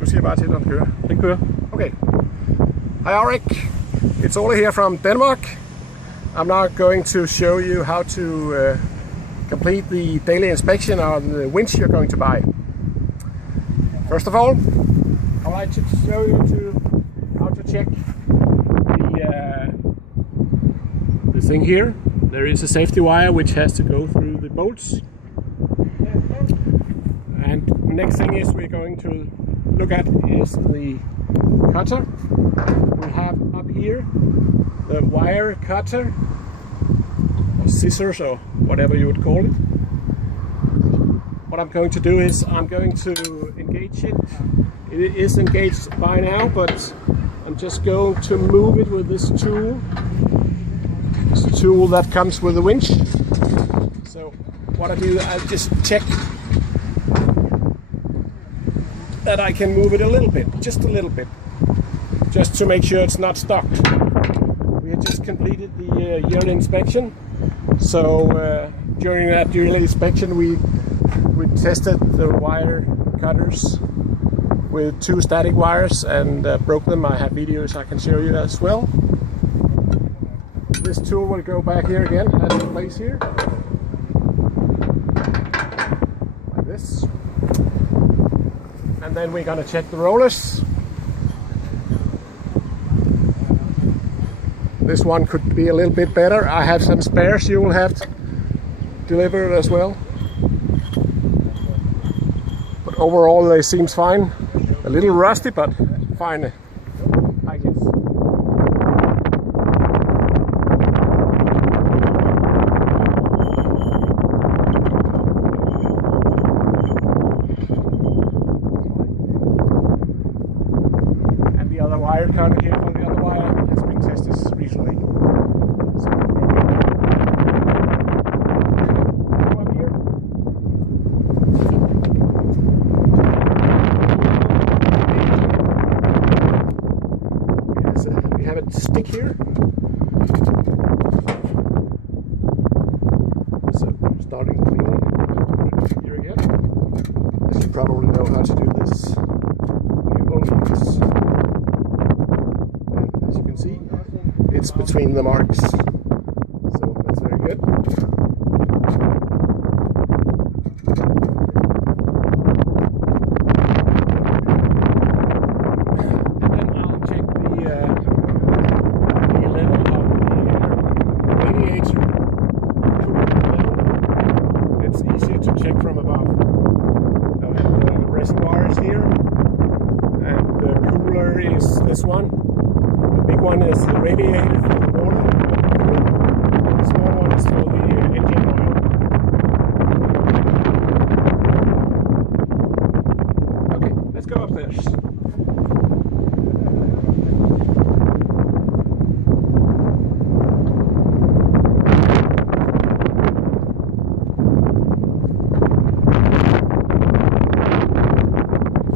Du siger bare til, når den kører. Den kører. Okay. Hi Arik, it's Ole here from Denmark. I'm now going to show you how to complete the daily inspection on the winch you're going to buy. First of all, I'd like to show you how to check the thing here. There is a safety wire which has to go through the bolts. And next thing is we're going to look at is the cutter. We have up here the wire cutter, or scissors, or whatever you would call it. What I'm going to do is I'm going to engage it. It is engaged by now, but I'm just going to move it with this tool. It's a tool that comes with the winch. So what I do, I just check that I can move it a little bit, just a little bit, just to make sure it's not stuck. We had just completed the yearly inspection, so during that yearly inspection we tested the wire cutters with 2 static wires and broke them. I have videos I can show you as well. This tool will go back here again, has a place here, like this. And then we're going to check the rollers. This one could be a little bit better. I have some spares you will have delivered as well. But overall they seem fine. A little rusty, but fine, I guess. Wire cutter here for the other wire has been tested recently. So go up here. We have a stick here. So starting cleaning. Put it here again. As you probably know how to do this. You only use. As you can see, it's between the marks, so that's very good. And then I'll check the level of the radiator level. It's easier to check from above. I have the reservoirs here, and the cooler is this one. The big one is the radiator for the water. The small one is for the engine oil. Okay, let's go upstairs.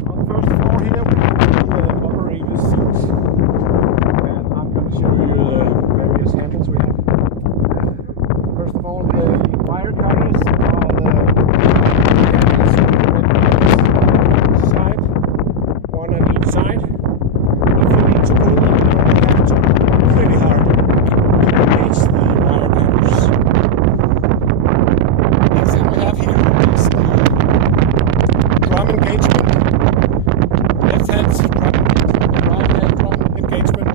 On the first floor here we have the operator's seats. Handles we have. First of all, the wire cutters are the side, one on each side. If you need to pull them, you have to pull pretty hard to engage the wire cutters. Next thing we have here is the drum engagement. Left hand drum, right hand drum engagement.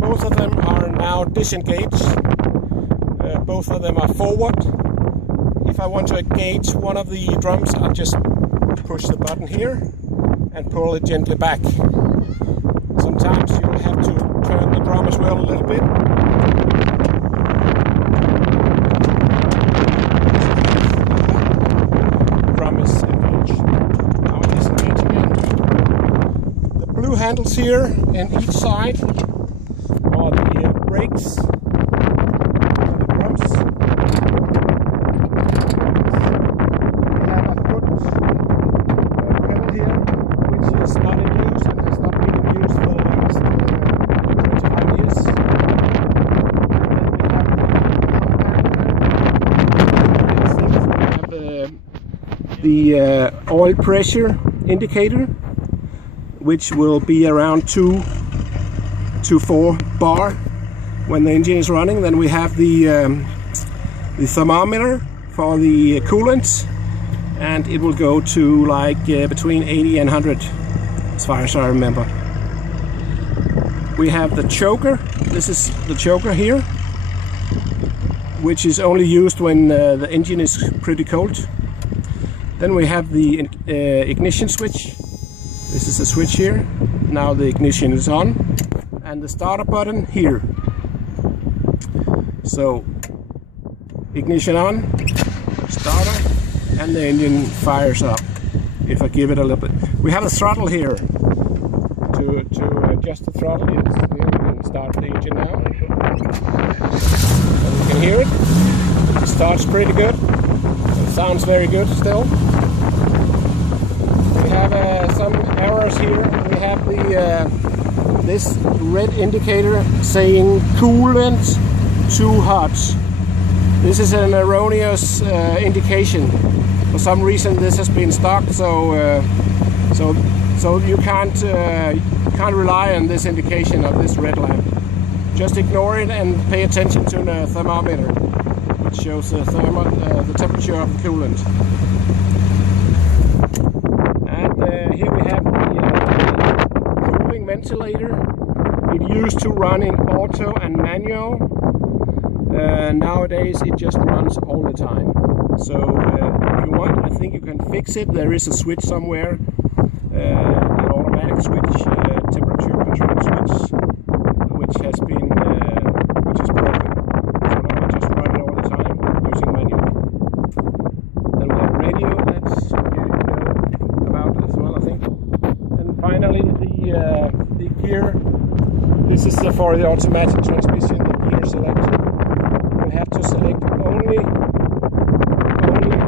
Both of them are now disengaged. Both of them are forward. If I want to engage one of the drums, I'll just push the button here and pull it gently back. Sometimes you'll have to turn the drum as well a little bit. The drum is engaged. Now it is engaged again. The blue handles here in each side are the brakes and the drums. We have a foot pedal here, which is not in use and has not been in use for the last 25 years. And then we have the oil pressure indicator. which will be around 2 to 4 bar when the engine is running. Then we have the thermometer for the coolant, and it will go to like between 80 and 100 as far as I remember. We have the choker. This is the choker here, which is only used when the engine is pretty cold. Then we have the ignition switch. This is the switch here. Now the ignition is on, and the starter button here. So ignition on, starter, and the engine fires up. If I give it a little bit, we have a throttle here to adjust the throttle. Yes, we can start the engine now. So you can hear it. It starts pretty good. It sounds very good still. We have some errors here. We have the this red indicator saying coolant too hot. This is an erroneous indication. For some reason this has been stocked, so you can't rely on this indication of this red lamp. Just ignore it and pay attention to the thermometer, which shows the temperature of the coolant. And here we have the cooling ventilator. It used to run in auto and manual. Nowadays it just runs all the time. So if you want, I think you can fix it. There is a switch somewhere, an automatic switch, temperature control switch, which is broken. So now I just run it all the time using manual. Then we have radio. That's what you know about as well, I think. And finally the gear. This is for the automatic transmission. The gear selector. You have to select only gear.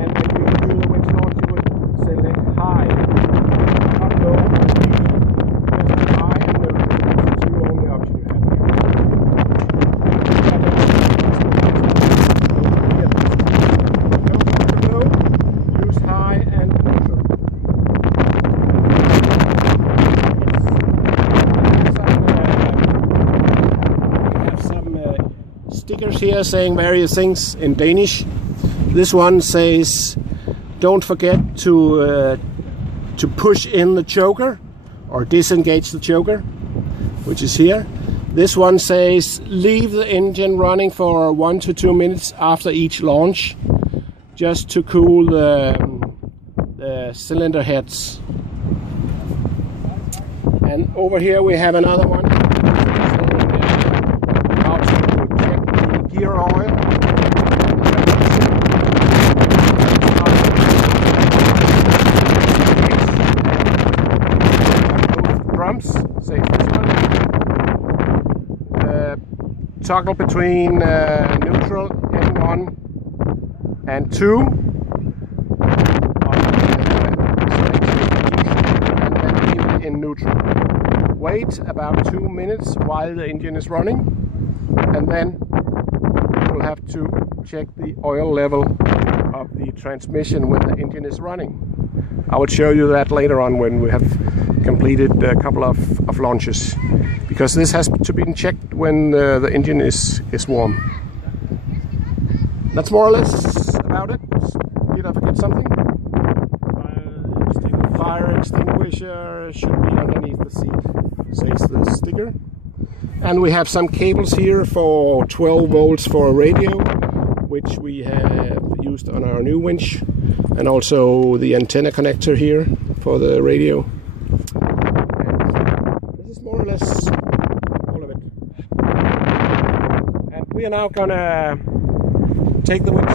And when you do the winch launch, you would select high, not low, just high and low. That's the two only options you have here. Go low, use high and neutral. Stickers here saying various things in Danish. This one says don't forget to push in the choker or disengage the choker, which is here. This one says leave the engine running for 1 to 2 minutes after each launch, just to cool the cylinder heads. And over here we have another one. Gear oil, drums, say this one, toggle between neutral N1 and 2, and then keep it in neutral. Wait about 2 minutes while the engine is running, and then we'll have to check the oil level of the transmission when the engine is running. I will show you that later on when we have completed a couple of launches, because this has to be checked when the engine is warm. That's more or less about it. Did I forget something? Fire extinguisher should be underneath the seat, says the sticker. And we have some cables here for 12 volts for a radio, which we have used on our new winch, and also the antenna connector here for the radio. And this is more or less all of it. And we are now gonna take the winch